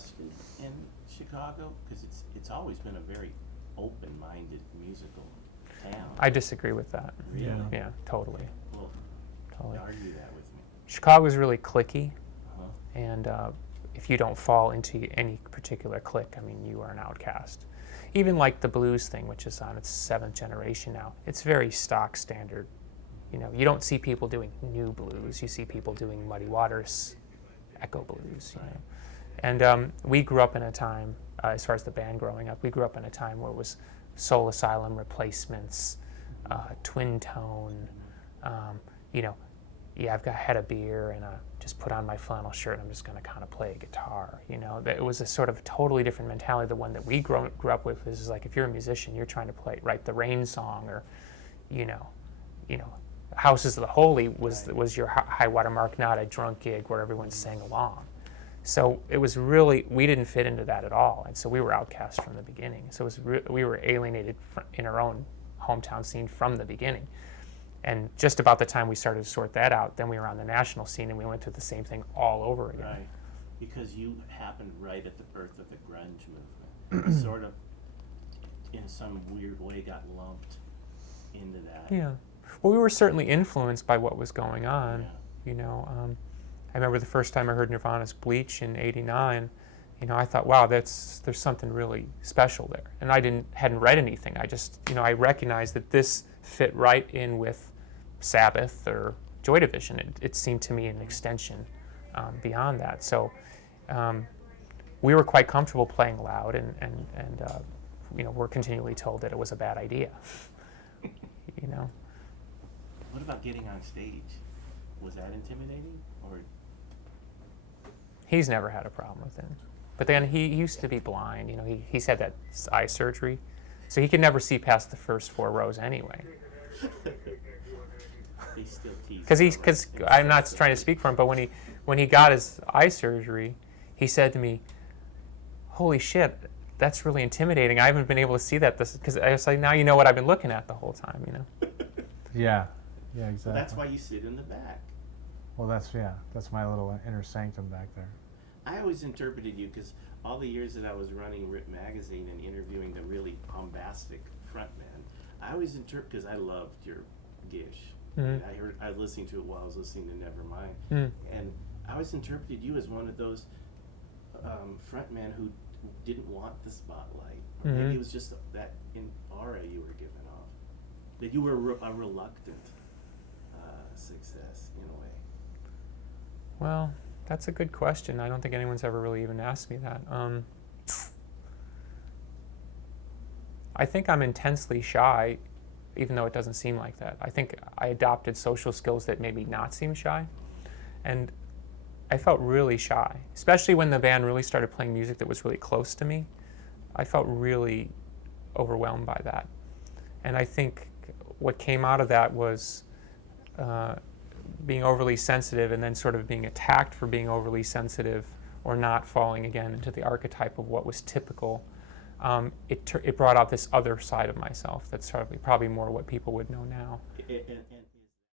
adjusted in Chicago? Because it's always been a very open-minded musical town. I disagree with that. Really? Yeah, totally. Well, Totally. argue that with me. Chicago's really cliquey, Uh-huh. and if you don't fall into any particular clique, I mean, you are an outcast. Even like the blues thing, which is on its 7th generation now, it's very stock standard. You know, you don't see people doing new blues. You see people doing Muddy Waters, echo blues. You know? And we grew up in a time, as far as the band growing up, we grew up in a time where it was Soul Asylum, Replacements, Twin Tone. You know, yeah, I've got a head of beer and just put on my flannel shirt and I'm just going to kind of play a guitar. You know, it was a sort of totally different mentality. The one that we grew up with is like, if you're a musician, you're trying to write the Rain song, or, you know, Houses of the Holy was your high water mark, not a drunk gig where everyone sang along. So it was really, we didn't fit into that at all, and so we were outcast from the beginning. So it was we were alienated in our own hometown scene from the beginning. And just about the time we started to sort that out, then we were on the national scene and we went through the same thing all over again. Right, because you happened right at the birth of the grunge movement. Sort of, in some weird way, got lumped into that. Yeah. Well, we were certainly influenced by what was going on. Yeah. You know, I remember the first time I heard Nirvana's Bleach in '89. You know, I thought, wow, there's something really special there. And I hadn't read anything. I just, you know, I recognized that this fit right in with Sabbath or Joy Division. It seemed to me an extension beyond that. So we were quite comfortable playing loud, and you know, we're continually told that it was a bad idea. You know. What about getting on stage? Was that intimidating, or? He's never had a problem with it. But then he used to be blind. You know, he's had that eye surgery, so he could never see past the first 4 rows anyway. He's still teasing. Because I'm not trying to speak for him, but when he got his eye surgery, he said to me, "Holy shit, that's really intimidating. I haven't been able to see that." Because I was like, now you know what I've been looking at the whole time. You know. Yeah, exactly. So that's why you sit in the back. Well, that's my little inner sanctum back there. I always interpreted you, because all the years that I was running Rip Magazine and interviewing the really bombastic frontman, I always because I loved your Gish. Mm-hmm. I was listening to it while I was listening to Nevermind, and I always interpreted you as one of those frontmen who didn't want the spotlight. Or maybe it was just that aura you were giving off, that you were a reluctant success in a way. Well, that's a good question. I don't think anyone's ever really even asked me that. I think I'm intensely shy, even though it doesn't seem like that. I think I adopted social skills that made me not seem shy. And I felt really shy, especially when the band really started playing music that was really close to me. I felt really overwhelmed by that. And I think what came out of that was being overly sensitive, and then sort of being attacked for being overly sensitive or not falling again into the archetype of what was typical. It brought out this other side of myself that's probably more what people would know now. And